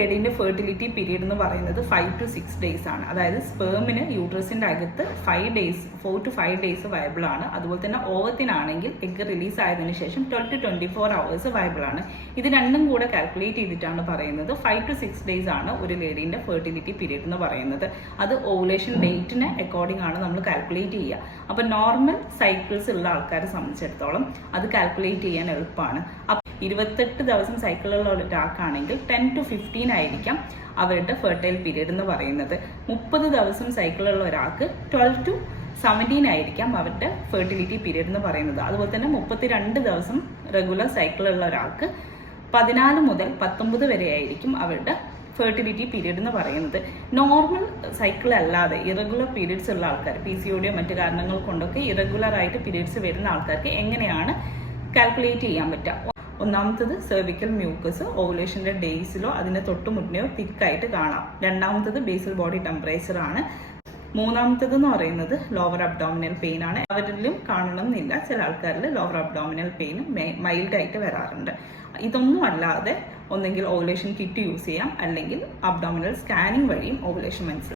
ലേഡീൻ്റെ fertility period എന്ന് പറയുന്നത് 5 to 6 days ആണ്. അതായത് സ്പേമിന് യൂട്രസിൻ്റെ അകത്ത് 4 to 5 days വയബിൾ ആണ്. അതുപോലെ തന്നെ ഓവത്തിനാണെങ്കിൽ എഗ് റിലീസ് ആയതിനു ശേഷം 12 to 24 hours വയബിൾ ആണ്. ഇത് രണ്ടും കൂടെ കാൽക്കുലേറ്റ് ചെയ്തിട്ടാണ് പറയുന്നത് 5 to 6 days ആണ് ഒരു ലേഡീൻ്റെ ഫെർട്ടിലിറ്റി പീരീഡ് എന്ന് പറയുന്നത്. അത് ഓവുലേഷൻ ഡേറ്റിന് അക്കോർഡിംഗ് ആണ് നമ്മൾ കാൽക്കുലേറ്റ് ചെയ്യുക. അപ്പം നോർമൽ സൈക്കിൾസ് ഉള്ള ആൾക്കാരെ സംബന്ധിച്ചിടത്തോളം അത് കാൽക്കുലേറ്റ് ചെയ്യാൻ എളുപ്പമാണ്. 28 ദിവസം സൈക്കിളുള്ള ഒരാൾക്കാണെങ്കിൽ 10 to 15 ആയിരിക്കാം അവരുടെ ഫെർട്ടൈൽ പീരീഡ് എന്ന് പറയുന്നത്. 30 ദിവസം സൈക്കിളുള്ള ഒരാൾക്ക് 12 to 17 ആയിരിക്കാം അവരുടെ ഫെർട്ടിലിറ്റി പീരീഡ് എന്ന് പറയുന്നത്. അതുപോലെ തന്നെ 32 ദിവസം റെഗുലർ സൈക്കിളുള്ള ഒരാൾക്ക് 14 മുതൽ 19 വരെ ആയിരിക്കും അവരുടെ ഫെർട്ടിലിറ്റി പീരീഡ് എന്ന് പറയുന്നത്. നോർമൽ സൈക്കിൾ അല്ലാതെ ഇറഗുലർ പീരീഡ്സ് ഉള്ള ആൾക്കാർ, PCOD മറ്റു കാരണങ്ങൾ കൊണ്ടൊക്കെ ഇറഗുലർ ആയിട്ട് പീരീഡ്സ് വരുന്ന ആൾക്കാർക്ക് എങ്ങനെയാണ് കാൽക്കുലേറ്റ് ചെയ്യാൻ പറ്റുക? ഒന്നാമത്തത് സെർവിക്കൽ മ്യൂക്കസ് ഓവുലേഷൻ്റെ ഡേയ്സിലോ അതിൻ്റെ തൊട്ടുമുന്നയോ തിക്കായിട്ട് കാണാം. രണ്ടാമത്തത് ബേസൽ ബോഡി ടെമ്പറേച്ചർ ആണ്. മൂന്നാമത്തത് എന്ന് പറയുന്നത് ലോവർ അബ്ഡോമിനൽ പെയിൻ ആണ്. അവരിലും കാണണം എന്നില്ല, ചില ആൾക്കാരിൽ ലോവർ അബ്ഡോമിനൽ പെയിൻ മൈൽഡായിട്ട് വരാറുണ്ട്. ഇതൊന്നും അല്ലാതെ ഒന്നെങ്കിൽ ഓവുലേഷൻ കിറ്റ് യൂസ് ചെയ്യാം, അല്ലെങ്കിൽ അബ്ഡോമിനൽ സ്കാനിങ് വഴിയും ഓവുലേഷൻ മനസ്സിലാക്കാം.